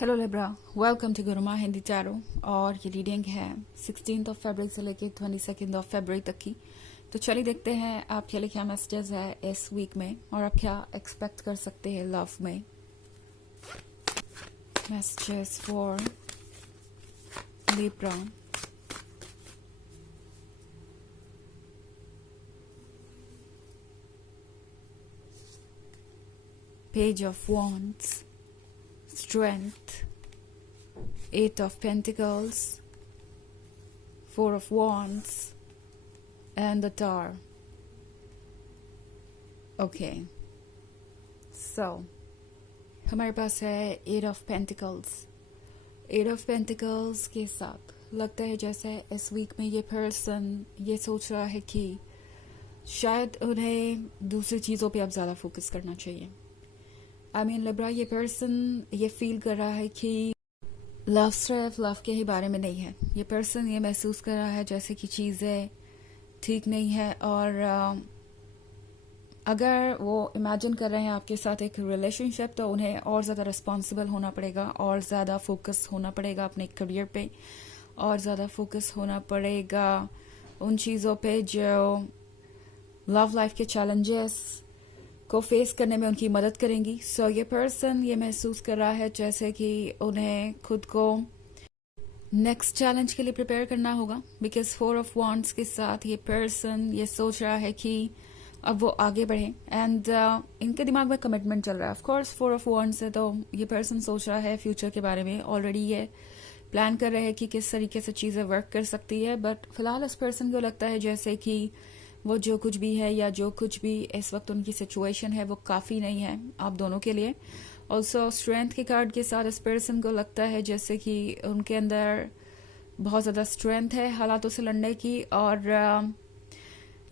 Hello Libra, welcome to Guruma Hindi tarot. और ये reading है 16 फरवरी से लेके 22 फरवरी तक की। तो चलिए देखते हैं आपके लिए क्या मैसेजेस है इस वीक में और आप क्या एक्सपेक्ट कर सकते हैं लव में। Messages for Libra. Page of wands, strength, eight of pentacles, four of wands and the tower. Okay, so हमारे पास है eight of pentacles. Eight of pentacles के साथ लगता है जैसे इस वीक में ये पर्सन ये सोच रहा है कि शायद उन्हें दूसरी चीज़ों पे अब ज़्यादा फोकस करना चाहिए। आई मीन लिब्रा, ये पर्सन ये फील कर रहा है कि लव सिर्फ लव के ही बारे में नहीं है। ये पर्सन ये महसूस कर रहा है जैसे कि चीज़ें ठीक नहीं है और अगर वो इमेजिन कर रहे हैं आपके साथ एक रिलेशनशिप तो उन्हें और ज़्यादा रिस्पॉन्सिबल होना पड़ेगा और ज़्यादा फोकस होना पड़ेगा अपने करियर पे और ज़्यादा फोकस होना पड़ेगा उन चीज़ों पे जो लव लाइफ के चैलेंजेस को फेस करने में उनकी मदद करेंगी। सो ये पर्सन ये महसूस कर रहा है जैसे कि उन्हें खुद को नेक्स्ट चैलेंज के लिए प्रिपेयर करना होगा। बिकॉज फोर ऑफ वॉन्ड्स के साथ ये पर्सन ये सोच रहा है कि अब वो आगे बढ़े एंड इनके दिमाग में कमिटमेंट चल रहा है। Of course four of wands है तो ये पर्सन सोच रहा है फ्यूचर के बारे में, ऑलरेडी ये प्लान कर रहे हैं कि किस तरीके से चीज़ें वर्क कर सकती है। बट फिलहाल इस पर्सन को लगता है जैसे कि वो जो कुछ भी है या जो कुछ भी इस वक्त उनकी सिचुएशन है वो काफ़ी नहीं है आप दोनों के लिए। ऑल्सो स्ट्रेंथ के कार्ड के साथ इस पर्सन को लगता है जैसे कि उनके अंदर बहुत ज़्यादा स्ट्रेंथ है हालातों से लड़ने की और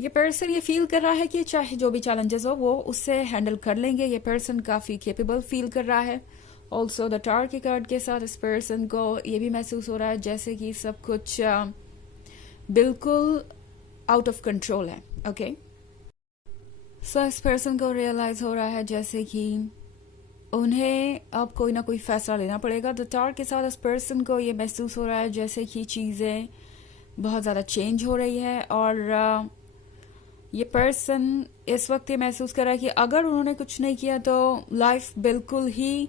ये पर्सन ये फील कर रहा है कि चाहे जो भी चैलेंजेस हो वो उससे हैंडल कर लेंगे। ये पर्सन काफ़ी केपेबल फील कर रहा है। ऑल्सो द टावर के कार्ड के साथ इस पर्सन को ये भी महसूस हो रहा है जैसे कि सब कुछ बिल्कुल आउट ऑफ कंट्रोल है। ओके, सो इस पर्सन को रियलाइज हो रहा है जैसे कि उन्हें अब कोई ना कोई फैसला लेना पड़ेगा। द टावर के साथ इस पर्सन को ये महसूस हो रहा है जैसे कि चीज़ें बहुत ज़्यादा चेंज हो रही है और ये पर्सन इस वक्त ये महसूस कर रहा है कि अगर उन्होंने कुछ नहीं किया तो लाइफ बिल्कुल ही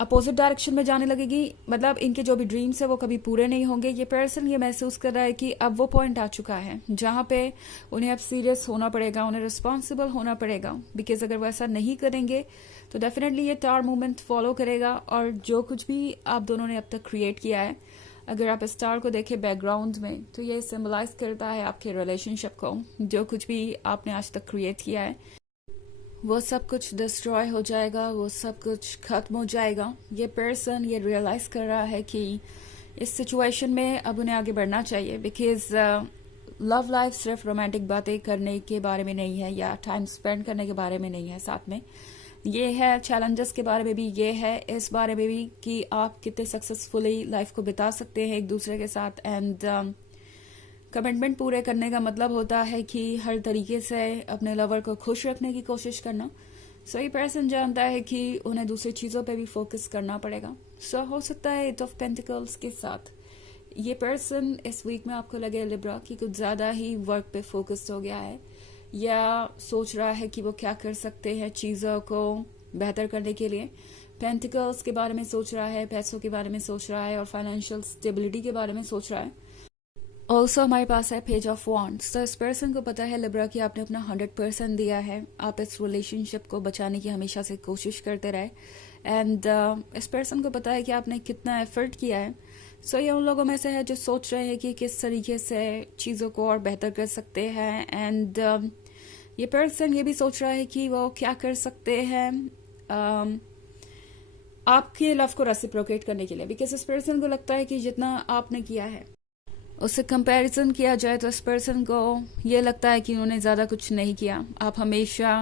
अपोजिट डायरेक्शन में जाने लगेगी। मतलब इनके जो भी ड्रीम्स है वो कभी पूरे नहीं होंगे। ये पर्सन ये महसूस कर रहा है कि अब वो पॉइंट आ चुका है जहाँ पे उन्हें अब सीरियस होना पड़ेगा, उन्हें रिस्पॉन्सिबल होना पड़ेगा। बिकॉज अगर वो ऐसा नहीं करेंगे तो डेफिनेटली ये टावर मूवमेंट फॉलो करेगा और जो कुछ भी आप दोनों ने अब तक क्रिएट किया है, अगर आप स्टार को देखें बैकग्राउंड में तो ये सिंबलाइज करता है आपके रिलेशनशिप को। जो कुछ भी आपने आज तक क्रिएट किया है वो सब कुछ डिस्ट्रॉय हो जाएगा, वो सब कुछ खत्म हो जाएगा। ये पर्सन ये रियलाइज कर रहा है कि इस सिचुएशन में अब उन्हें आगे बढ़ना चाहिए। बिकॉज लव लाइफ सिर्फ रोमांटिक बातें करने के बारे में नहीं है या टाइम स्पेंड करने के बारे में नहीं है, साथ में ये है चैलेंजेस के बारे में भी, ये है इस बारे में भी कि आप कितने सक्सेसफुली लाइफ को बिता सकते हैं एक दूसरे के साथ। एंड कमिटमेंट पूरे करने का मतलब होता है कि हर तरीके से अपने लवर को खुश रखने की कोशिश करना। सो ये पर्सन जानता है कि उन्हें दूसरी चीज़ों पे भी फोकस करना पड़ेगा। सो हो सकता है एट ऑफ पेंटिकल्स के साथ ये पर्सन इस वीक में आपको लगे लिब्रा कि कुछ ज़्यादा ही वर्क पे फोकस्ड हो गया है या सोच रहा है कि वो क्या कर सकते हैं चीज़ों को बेहतर करने के लिए। पेंटिकल्स के बारे में सोच रहा है, पैसों के बारे में सोच रहा है और फाइनेंशियल स्टेबिलिटी के बारे में सोच रहा है। ऑल्सो हमारे पास है पेज ऑफ वॉन्ड्स। तो इस पर्सन को पता है लिब्रा कि आपने अपना 100% दिया है, आप इस रिलेशनशिप को बचाने की हमेशा से कोशिश करते रहे एंड इस पर्सन को पता है कि आपने कितना एफर्ट किया है। सो ये उन लोगों में से है जो सोच रहे हैं कि किस तरीके से चीज़ों को और बेहतर कर सकते हैं एंड ये पर्सन ये भी सोच रहा है कि वो क्या कर सकते हैं आपके लव को रेसिप्रोकेट करने के लिए। बिकॉज इस पर्सन को लगता है कि जितना आपने किया है उससे कंपैरिजन किया जाए तो इस पर्सन को ये लगता है कि उन्होंने ज़्यादा कुछ नहीं किया। आप हमेशा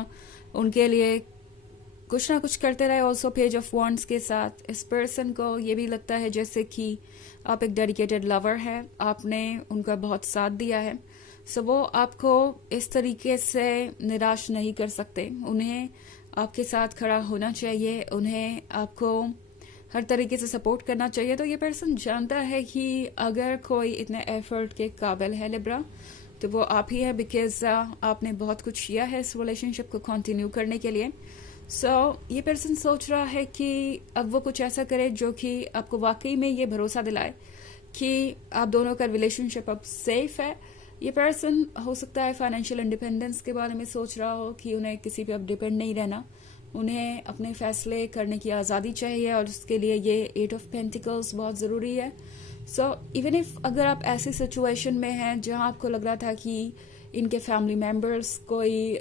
उनके लिए कुछ ना कुछ करते रहे। ऑल्सो पेज ऑफ वॉन्ड्स के साथ इस पर्सन को ये भी लगता है जैसे कि आप एक डेडिकेटेड लवर है, आपने उनका बहुत साथ दिया है। सो वो आपको इस तरीके से निराश नहीं कर सकते। उन्हें आपके साथ खड़ा होना चाहिए, उन्हें आपको हर तरीके से सपोर्ट करना चाहिए। तो ये पर्सन जानता है कि अगर कोई इतने एफर्ट के काबिल है लिब्रा, तो वो आप ही है, बिकॉज आपने बहुत कुछ किया है इस रिलेशनशिप को कंटिन्यू करने के लिए। ये पर्सन सोच रहा है कि अब वो कुछ ऐसा करे जो कि आपको वाकई में ये भरोसा दिलाए कि आप दोनों का रिलेशनशिप अब सेफ है। ये पर्सन हो सकता है फाइनेंशियल इंडिपेंडेंस के बारे में सोच रहा हो कि उन्हें किसी पे अब डिपेंड नहीं रहना, उन्हें अपने फैसले करने की आज़ादी चाहिए, और उसके लिए ये 8 ऑफ पेंटिकल्स बहुत ज़रूरी है। इवन इफ अगर आप ऐसी सिचुएशन में हैं जहां आपको लग रहा था कि इनके फैमिली मेंबर्स कोई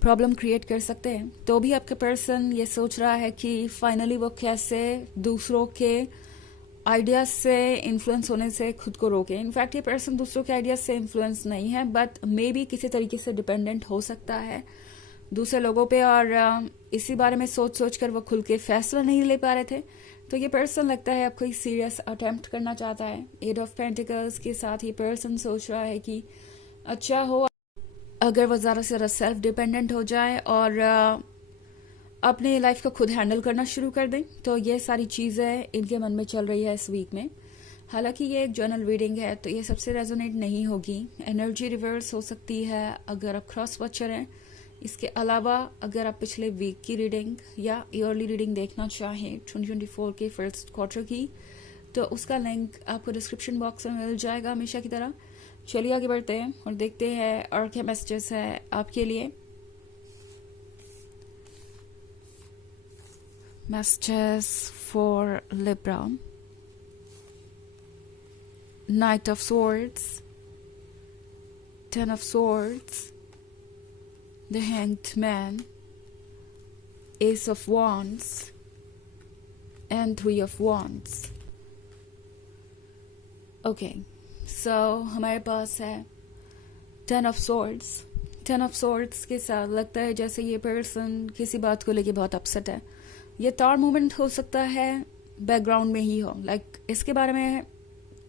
प्रॉब्लम क्रिएट कर सकते हैं, तो भी आपका पर्सन ये सोच रहा है कि फाइनली वो कैसे दूसरों के आइडियाज से इन्फ्लुएंस होने से खुद को रोके। इनफैक्ट ये पर्सन दूसरों के आइडियाज से इन्फ्लुएंस नहीं है, बट मे बी किसी तरीके से डिपेंडेंट हो सकता है दूसरे लोगों पे, और इसी बारे में सोच सोच कर वो खुल के फैसला नहीं ले पा रहे थे। तो ये पर्सन लगता है अब कोई सीरियस अटेम्प्ट करना चाहता है। 8 ऑफ पेंटिकल्स के साथ ये पर्सन सोच रहा है कि अच्छा हो अगर वो ज़्यादा से ज़्यादा सेल्फ डिपेंडेंट हो जाए और अपने लाइफ को खुद हैंडल करना शुरू कर दें। तो ये सारी चीज़ें इनके मन में चल रही है इस वीक में। हालांकि ये एक जर्नल रीडिंग है, तो ये सबसे रेजोनेट नहीं होगी। एनर्जी रिवर्स हो सकती है अगर आप क्रॉस वॉचर हैं। इसके अलावा अगर आप पिछले वीक की रीडिंग या ईयरली रीडिंग देखना चाहें 2024 के फर्स्ट क्वार्टर की, तो उसका लिंक आपको डिस्क्रिप्शन बॉक्स में मिल जाएगा हमेशा की तरह। चलिए आगे बढ़ते हैं और देखते हैं और क्या मैसेजेस है आपके लिए। Messages for Libra. Knight of swords, 10 of swords, the hanged man, ace of wands and 3 of wands। Okay, so हमारे पास है 10 ऑफ swords। 10 ऑफ swords के साथ लगता है जैसे ये पर्सन किसी बात को लेके बहुत अपसेट है। ये तार मूवमेंट हो सकता है बैकग्राउंड में ही हो, लाइक इसके बारे में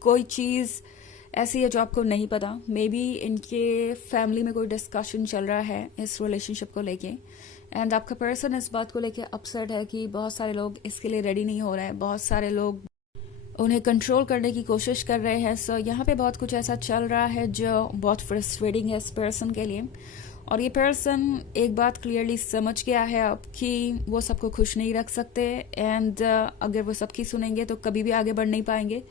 कोई चीज़ ऐसी है जो आपको नहीं पता। मे बी इनके फैमिली में कोई डिस्कशन चल रहा है इस रिलेशनशिप को लेके, एंड आपका पर्सन इस बात को लेके अपसेट है कि बहुत सारे लोग इसके लिए रेडी नहीं हो रहे हैं, बहुत सारे लोग उन्हें कंट्रोल करने की कोशिश कर रहे हैं। यहाँ पे बहुत कुछ ऐसा चल रहा है जो बहुत फ्रस्ट्रेटिंग है इस पर्सन के लिए। और ये पर्सन एक बात क्लियरली समझ गया है अब कि वो सबको खुश नहीं रख सकते, एंड अगर वो सबकी सुनेंगे तो कभी भी आगे बढ़ नहीं पाएंगे।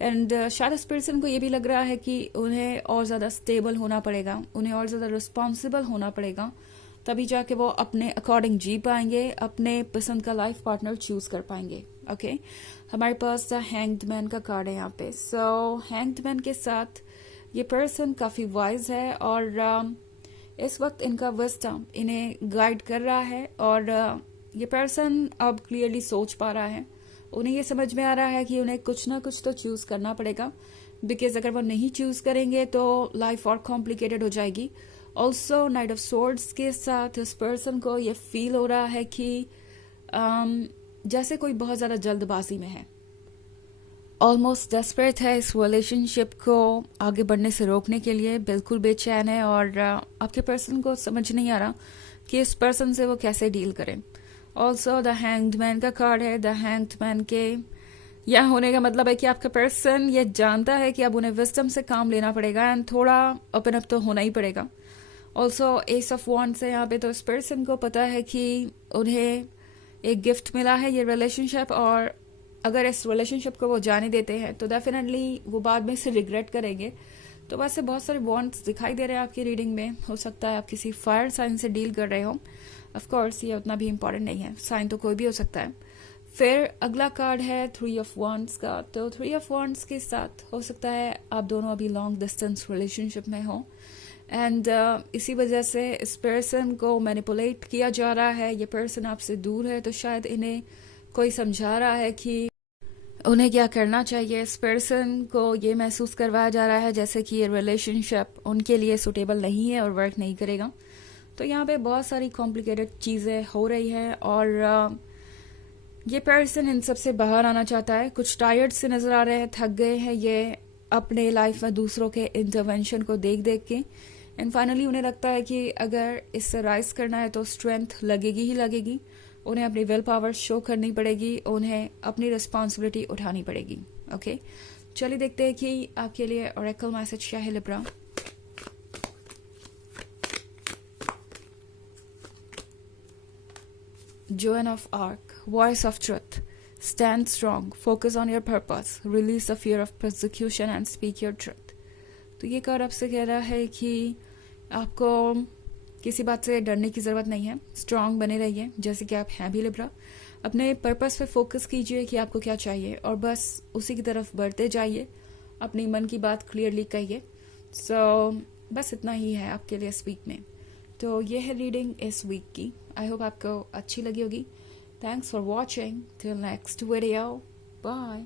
एंड शायद इस पर्सन को ये भी लग रहा है कि उन्हें और ज़्यादा स्टेबल होना पड़ेगा, उन्हें और ज़्यादा रिस्पॉन्सिबल होना पड़ेगा, तभी जाके वो अपने अकॉर्डिंग जी पाएंगे, अपने पसंद का लाइफ पार्टनर चूज कर पाएंगे। ओके, हमारे पास हैंग्ड मैन का कार्ड है यहाँ पे। हैंग्ड मैन के साथ ये पर्सन काफ़ी वाइज है, और इस वक्त इनका विजडम इन्हें गाइड कर रहा है, और ये पर्सन अब क्लियरली सोच पा रहा है। उन्हें ये समझ में आ रहा है कि उन्हें कुछ ना कुछ तो चूज करना पड़ेगा, बिकॉज अगर वो नहीं चूज करेंगे तो लाइफ और कॉम्प्लिकेटेड हो जाएगी। ऑल्सो नाइट ऑफ सोर्ड्स के साथ इस पर्सन को ये फील हो रहा है कि जैसे कोई बहुत ज़्यादा जल्दबाजी में है, ऑलमोस्ट डेस्परेट है इस रिलेशनशिप को आगे बढ़ने से रोकने के लिए, बिल्कुल बेचैन है, और आपके पर्सन को समझ नहीं आ रहा कि इस पर्सन से वो कैसे डील करें। ऑल्सो द हैंग्ड मैन का कार्ड है। द हैंग्ड मैन के यह होने का मतलब है कि आपका पर्सन ये जानता है कि अब उन्हें विजडम से काम लेना पड़ेगा, एंड थोड़ा ओपन अप तो होना ही पड़ेगा। ऑल्सो एस ऑफ वॉन्ड्स है यहाँ पे, तो इस पर्सन को पता है कि उन्हें एक गिफ्ट मिला है ये रिलेशनशिप, और अगर इस रिलेशनशिप को वो जाने देते हैं तो डेफिनेटली वो बाद में इसे रिग्रेट करेंगे। तो वैसे बहुत सारे वॉन्ड्स दिखाई दे रहे हैं आपकी रीडिंग में। हो सकता है आप किसी फायर साइन से डील कर रहे हो। ऑफ कोर्स ये उतना भी इम्पोर्टेंट नहीं है, साइन तो कोई भी हो सकता है। फिर अगला कार्ड है 3 ऑफ wands का। तो 3 ऑफ wands के साथ हो सकता है आप दोनों अभी लॉन्ग डिस्टेंस रिलेशनशिप में हो, एंड इसी वजह से इस पर्सन को मैनिपुलेट किया जा रहा है। ये पर्सन आपसे दूर है, तो शायद इन्हें कोई समझा रहा है कि उन्हें क्या करना चाहिए। इस पर्सन को ये महसूस करवाया जा रहा है जैसे कि ये रिलेशनशिप उनके लिए सुटेबल नहीं है और वर्क नहीं करेगा। तो यहाँ पे बहुत सारी कॉम्प्लिकेटेड चीज़ें हो रही है, और ये पर्सन इन सब से बाहर आना चाहता है। कुछ टायर्ड से नजर आ रहे हैं, थक गए हैं ये अपने लाइफ में दूसरों के इंटरवेंशन को देख देख के, एंड फाइनली उन्हें लगता है कि अगर इससे राइज करना है तो स्ट्रेंथ लगेगी ही लगेगी। उन्हें अपनी विल पावर शो करनी पड़ेगी, उन्हें अपनी रिस्पॉन्सिबिलिटी उठानी पड़ेगी। ओके, चलिए देखते हैं कि आपके लिए ओरेकल मैसेज क्या है Libra. Joan of Arc, voice of truth. Stand strong, focus on your purpose, release the fear of persecution and speak your truth. तो ये कार्ड आपसे कह रहा है कि आपको किसी बात से डरने की ज़रूरत नहीं है, स्ट्रांग बने रहिए जैसे कि आप हैं भी लिब्रा। अपने पर्पस पे फोकस कीजिए कि आपको क्या चाहिए और बस उसी की तरफ बढ़ते जाइए, अपनी मन की बात क्लियरली कहिए। बस इतना ही है आपके लिए इस वीक में। तो ये है रीडिंग इस वीक की। आई होप आपको अच्छी लगी होगी। Thanks for watching, till next video, bye.